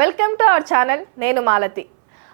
Welcome to our channel నేను మాలతి.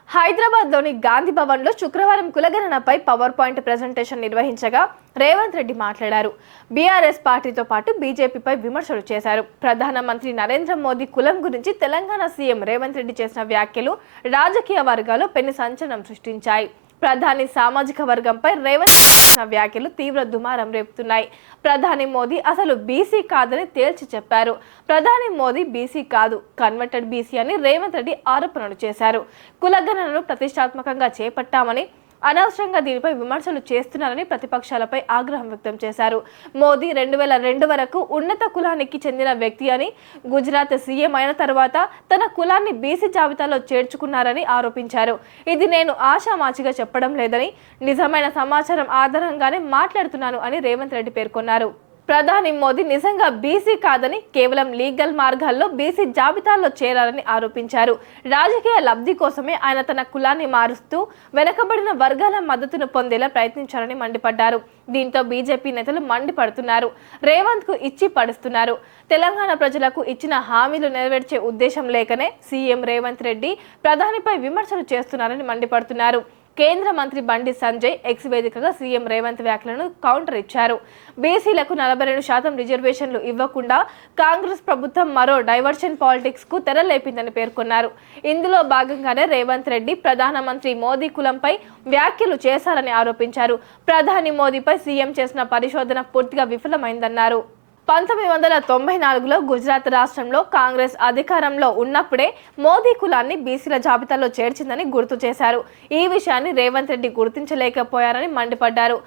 హైదరాబాద్లోని గాంధీ భవన్లో శుక్రవారం కులగణనపై పవర్ పాయింట్ ప్రజెంటేషన్ నిర్వహించగా రేవంత్ రెడ్డి మాట్లాడారు. బీఆర్ఎస్ పార్టీతో పాటు బీజేపీపై విమర్శలు చేశారు. ప్రధానమంత్రి నరేంద్ర మోదీ కులం గురించి తెలంగాణ సీఎం రేవంత్ రెడ్డి చేసిన వ్యాఖ్యలు రాజకీయ వర్గాల్లో పెను సంచలనం సృష్టించాయి. ప్రధాని సామాజిక వర్గంపై రేవంత్ చేసిన వ్యాఖ్యలు తీవ్ర దుమారం రేపుతున్నాయి. ప్రధాని మోదీ అసలు బీసీ కాదని తేల్చి చెప్పారు. ప్రధాని మోదీ బీసీ కాదు కన్వర్టెడ్ బీసీ అని రేవంత్ రెడ్డి ఆరోపణలు చేశారు. కులగణనను ప్రతిష్టాత్మకంగా చేపట్టామని అనవసరంగా దీనిపై విమర్శలు చేస్తున్నారని ప్రతిపక్షాలపై ఆగ్రహం వ్యక్తం చేశారు. మోదీ రెండు వేల రెండు వరకు ఉన్నత కులానికి చెందిన వ్యక్తి అని గుజరాత్ సీఎం అయిన తర్వాత తన కులాన్ని బీసీ జాబితాలో చేర్చుకున్నారని ఆరోపించారు. ఇది నేను ఆశామాచిగా చెప్పడం లేదని నిజమైన సమాచారం ఆధారంగానే మాట్లాడుతున్నాను అని రేవంత్ రెడ్డి పేర్కొన్నారు. ప్రధాని మోదీ నిజంగా బీసీ కాదని కేవలం లీగల్ మార్గాల్లో బీసీ జాబితాల్లో చేరాలని ఆరోపించారు. రాజకీయ లబ్ధి కోసమే ఆయన తన కులాన్ని మారుస్తూ వెనకబడిన వర్గాల మద్దతును పొందేలా ప్రయత్నించారని మండిపడ్డారు. దీంతో బీజేపీ నేతలు మండిపడుతున్నారు. రేవంత్కు ఇచ్చి పడుస్తున్నారు. తెలంగాణ ప్రజలకు ఇచ్చిన హామీలు నెరవేర్చే ఉద్దేశం లేకనే సీఎం రేవంత్ రెడ్డి ప్రధానిపై విమర్శలు చేస్తున్నారని మండిపడుతున్నారు. కేంద్ర మంత్రి బండి సంజయ్ ఎక్స్ వేదికగా సీఎం రేవంత్ వ్యాఖ్యలను కౌంటర్ ఇచ్చారు. బీసీలకు నలభై రెండు శాతం రిజర్వేషన్లు ఇవ్వకుండా కాంగ్రెస్ ప్రభుత్వం మరో డైవర్షన్ పాలిటిక్స్కు తెరలేపిందని పేర్కొన్నారు. ఇందులో భాగంగానే రేవంత్ రెడ్డి ప్రధానమంత్రి మోదీ కులంపై వ్యాఖ్యలు చేశారని ఆరోపించారు. ప్రధాని మోదీపై సీఎం చేసిన పరిశోధన పూర్తిగా విఫలమైందన్నారు. పంతొమ్మిది వందల తొంభై నాలుగులో గుజరాత్ రాష్ట్రంలో కాంగ్రెస్ అధికారంలో ఉన్నప్పుడే మోదీ కులాన్ని బీసీల జాబితాలో చేర్చిందని గుర్తు చేశారు. ఈ విషయాన్ని రేవంత్ రెడ్డి గుర్తించలేకపోయారని మండిపడ్డారు.